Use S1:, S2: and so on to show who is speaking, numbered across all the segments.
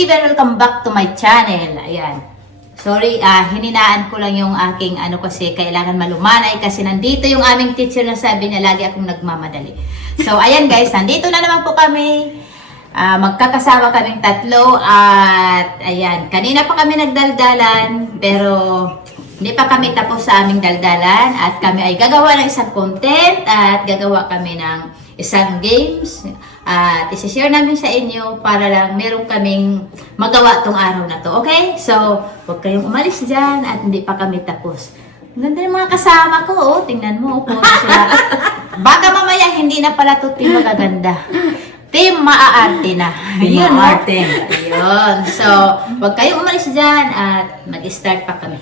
S1: And welcome back to my channel. Ayan. Sorry, ah hininaan ko lang yung aking ano kasi kailangan malumanay kasi nandito yung aming teacher na sabi niya lagi akong nagmamadali. So, ayan guys, nandito na naman po kami. Ah, magkakasama kaming tatlo at ayan, kanina pa kami nagdaldalan pero hindi pa kami tapos sa aming daldalan at kami ay gagawa ng isang content at gagawa kami ng isang games at isi-share namin sa inyo para lang meron kaming magawa tong araw na to. Okay? So, huwag kayong umalis dyan at hindi pa kami tapos. Ang ganda ng mga kasama ko, oh. Tingnan mo, oh, puro sila. Baka mamaya hindi na pala to team magaganda. Team maaarte na.
S2: Team Ayun, oh. maarte.
S1: Ayun. So, huwag kayong umalis dyan at mag-start pa kami.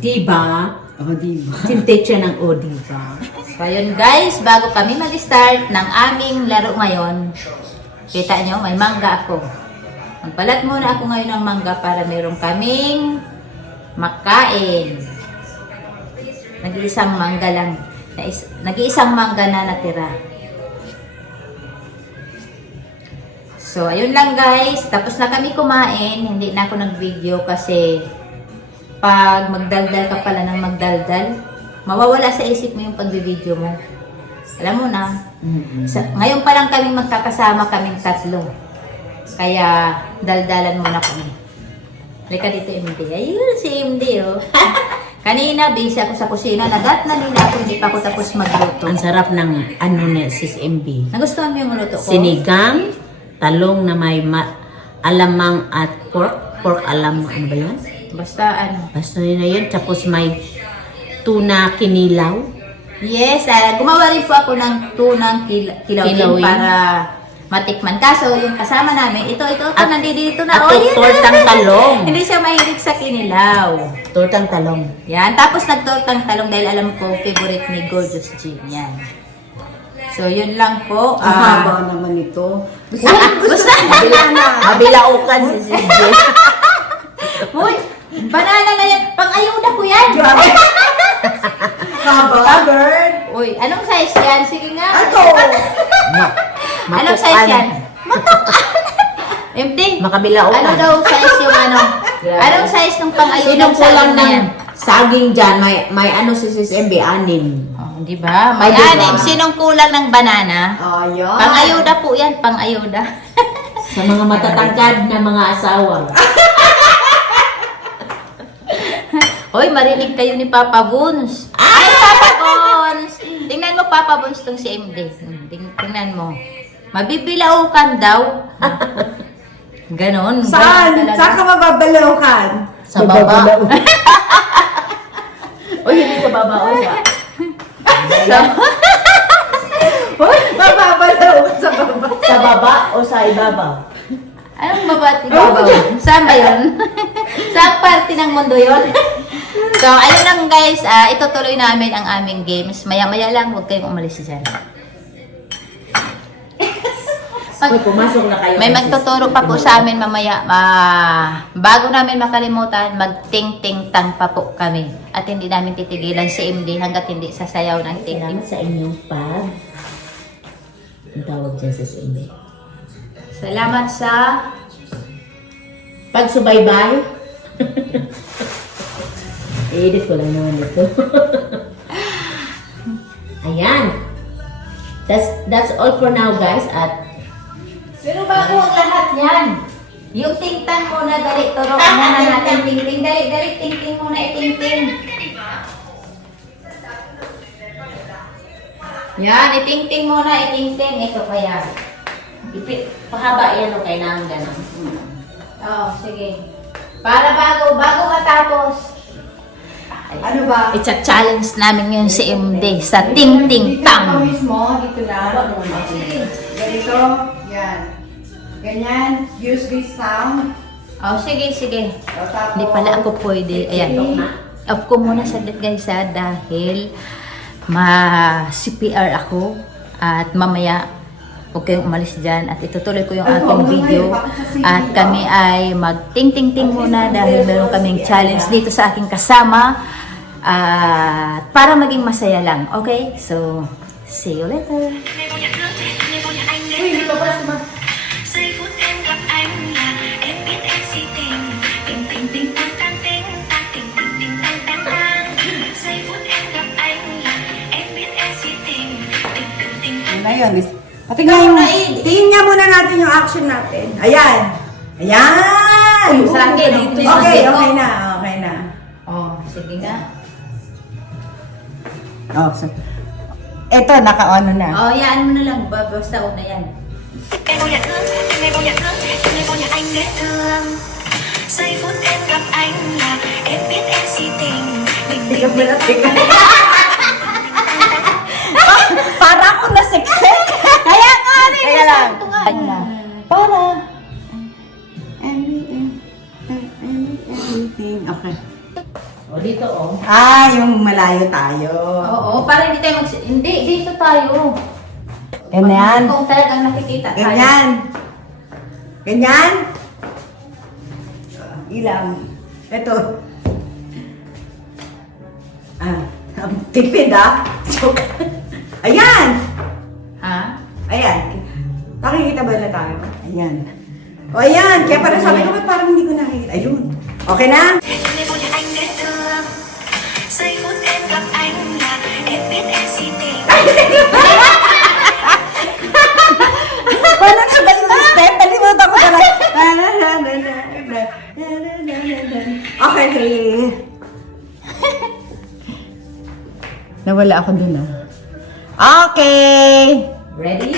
S2: Diba? Oh, di ba? Team teacher ng O, diba?
S1: So, ayun guys, bago kami mag-start ng aming laro ngayon, kita nyo, may mangga ako. Magpalat muna ako ngayon ng mangga para meron kaming makain. Nag-iisang mangga lang. Nag-iisang mangga na natira. So, ayun lang guys. Tapos na kami kumain. Hindi na ako nag-video kasi pag magdaldal ka pala ng magdaldal, mawawala sa isip mo yung pag-video mo. Alam mo na, Mm-mm. sa, ngayon pa lang kami magkakasama kaming tatlo. Kaya daldalan muna kami. Halika dito, MD. Ayun, si MD, oh. Kanina, busy ako sa kusina. Nagat na nila ako, hindi pa ako tapos magluto.
S2: Ang sarap ng ano ni Sis MB.
S1: Nagustuhan mo yung luto
S2: ko? Sinigang, talong na may ma- alamang at pork. Pork alam ano ba yun?
S1: Basta ano.
S2: Basta yun na yun. Tapos may tuna kinilaw.
S1: Yes, ah, gumawa rin po ako ng tunang kil- kilawin Kilawin. para matikman. Kaso, yung kasama namin, ito, ito, ito, At- nandito na. At
S2: Oh, yan. tortang talong.
S1: Hindi siya mahilig sa kinilaw.
S2: Tortang talong.
S1: Yan. Tapos nagtortang talong dahil alam ko, favorite ni Gorgeous Jean. Yan. So, yun lang po.
S3: Ang Ah, haba naman ito.
S1: Basta. Kabila
S2: na. Mabilaukan si Sis J.
S1: Uy, banana na yan. Pang-ayuda ko yan.
S3: Haba. Covered.
S1: Uy, anong size yan? Sige nga. Ito. Ma- Anong size yan? Empty.
S2: Makabilaukan. Ano
S1: daw size yung ano? Anong size ng pang-ayuda Sinong sa kulang na ng yan?
S2: saging dyan, may, may ano si Sis MB, anim.
S1: Oh, di ba? May Oh, di ba? anim. Sinong kulang ng banana? Ayan. Pang-ayuda po yan, pang-ayuda.
S2: Sa mga matatangkad na mga asawa.
S1: Hoy, marinig kayo ni Papa Bones. Tingnan mo, Papa Bones, tong si MD. Ting tingnan mo. Mabibilaukan daw. Ganon.
S3: Saan? ganon. Saan ka mababalawkan?
S1: Sa baba.
S3: Uy, hindi sa baba. O sa... So, Hoy, mababalaw sa baba.
S2: Sa baba o sa ibabaw?
S1: anong baba't ibabaw? Saan ba yun? Saan parte ng mundo yun? So, ayun lang guys. ah, itutuloy namin ang aming games. Maya-maya lang, huwag kayong umalis dyan.
S2: Uy, pumasok na kayo.
S1: May magtuturo pa po sa amin mamaya. Ah, bago namin makalimutan, mag-ting-ting-tang pa po kami. At hindi namin titigilan si MD hanggat hindi sasayaw ng ting-ting.
S2: Salamat sa inyong pag... Ang tawag dyan sa MB.
S1: Salamat sa...
S2: Pagsubaybay. I-edit ko lang naman ito. Ayan. That's, that's all for now, guys. At
S1: Pero bago ang lahat yan, yung ting-tang muna, dali, turo na na natin, ting-ting, dali, dali, ting-ting muna, iting-ting. Yan, iting-ting muna, iting-ting. Ito kaya. ipit, pahaba yan o kailangan ganun. Oo, sige. Para bago, bago matapos. Ano ba? It's a challenge namin ngayon si MD sa Ting Ting Dito Tang.
S3: mismo, dito na. Ganito. Yan. Ganyan. Use this sound.
S1: Oh, sige, sige. Hindi pala ako pwede. Ayan. Off ko muna saglit guys ha, dahil ma-CPR ako at mamaya huwag kayong umalis dyan at itutuloy ko yung aking video at kami ay mag-ting-ting-ting muna dahil meron kaming challenge dito sa aking kasama at uh, para maging masaya lang, okay? So, see you later! Uy, lumabas naman!
S3: Ayan, is Patingin. Na, tingnan muna natin yung action natin. Ayan. Ayan. Sa akin. Okay, okay na. Okay na.
S1: Oh, sige nga.
S3: Oh, so, eto, naka-ano na.
S1: Oh, yan mo na lang. Ba- Basta una yan. Em vô nhà thương, em vô nhà thương, em vô nhà anh để thương Giây phút em gặp anh là em biết em si tình Mình Teka, tình teka, teka. Para ako na siksik. Kaya nga, rin. Teka lang. Para. Everything. Okay. Dito oh.
S3: Ah, yung malayo tayo.
S1: Oo, para hindi tayo mag... Hindi, dito tayo. Ganyan. Kung talagang nakikita tayo.
S3: Ganyan. Ganyan. Ilang. Ito. Ah, ang tipid ah. Joke. Ayan. Ha? Ayan. Nakikita ba na tayo? Ayan. O ayan. Kaya parang sabi ko, ba't parang hindi ko nakikita? Ayun. Okay na? Okay. Nawala ako dun ah. Okay.
S1: Ready?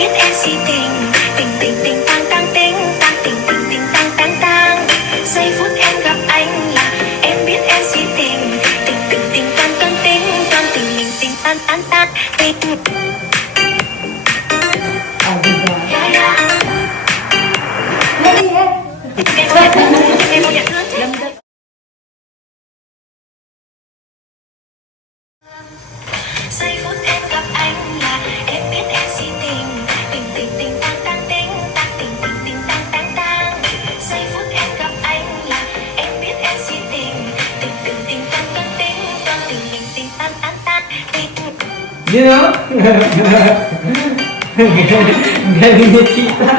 S1: Biết em si tình. Tình tình tình, tang tang tình Tang, tình tình tình, tang tang tang. Giây phút em gặp anh là em biết em si tình. Tình tình tình tăng tăng tình tăng tình tình tình tăng tăng tan Tình You know? Galing ni Tita.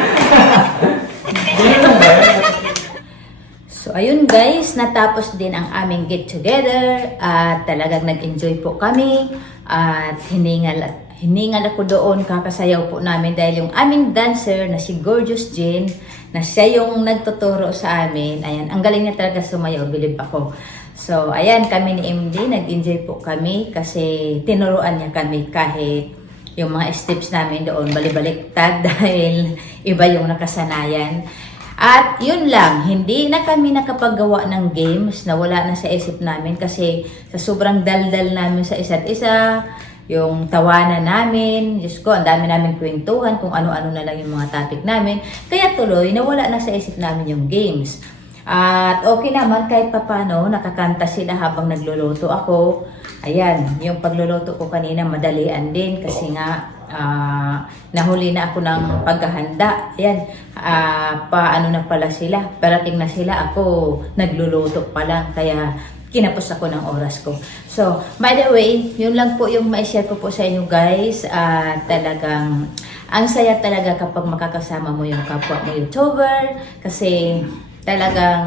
S1: So, ayun guys, natapos din ang aming get together at talagang nag-enjoy po kami at hiningal, hiningal ako doon, kakasayaw po namin dahil yung aming dancer na si Gorgeous Jane, na siya yung nagtuturo sa amin, ayan, ang galing niya talaga sumayaw, bilib ako. So, ayan, kami ni MD, nag-enjoy po kami kasi tinuruan niya kami kahit yung mga steps namin doon balibaliktad dahil iba yung nakasanayan. At yun lang, hindi na kami nakapagawa ng games na wala na sa isip namin kasi sa sobrang daldal namin sa isa't isa, yung tawanan namin, Diyos ko, ang dami namin kwentuhan kung ano-ano na lang yung mga topic namin. Kaya tuloy, nawala na sa isip namin yung games. At okay naman kahit papano, nakakanta sila habang nagluluto ako. Ayan, yung pagluluto ko kanina madalian din kasi nga ah, nahuli na ako ng paghahanda. Ayan, ah, paano na pala sila. Parating na sila ako nagluluto pa lang kaya kinapos ako ng oras ko. So, by the way, yun lang po yung ma-share ko po sa inyo guys. Ah, talagang ang saya talaga kapag makakasama mo yung kapwa mo YouTuber kasi talagang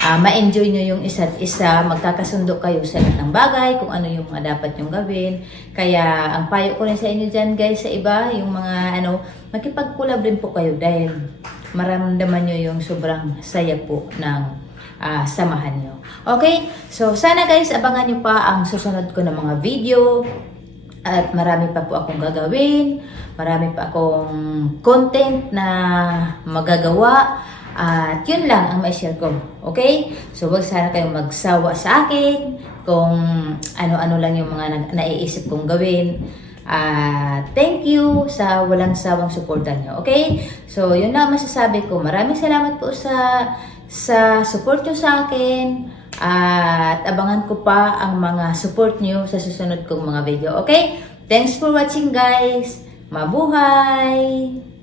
S1: ah, ma-enjoy nyo yung isa't isa, magkakasundo kayo sa lahat ng bagay, kung ano yung mga dapat nyong gawin. Kaya ang payo ko rin sa inyo dyan guys, sa iba, yung mga ano, makipag-collab rin po kayo dahil maramdaman nyo yung sobrang saya po ng ah, samahan nyo. Okay? So, sana guys, abangan nyo pa ang susunod ko ng mga video. At marami pa po akong gagawin. Marami pa akong content na magagawa. At yun lang ang mai-share ko. Okay? So, wag sana kayong magsawa sa akin kung ano-ano lang yung mga na- naiisip kong gawin. At thank you sa walang sawang suporta nyo. Okay? So, yun ang masasabi ko. Maraming salamat po sa sa support nyo sa akin. At abangan ko pa ang mga support nyo sa susunod kong mga video. Okay? Thanks for watching guys. Mabuhay!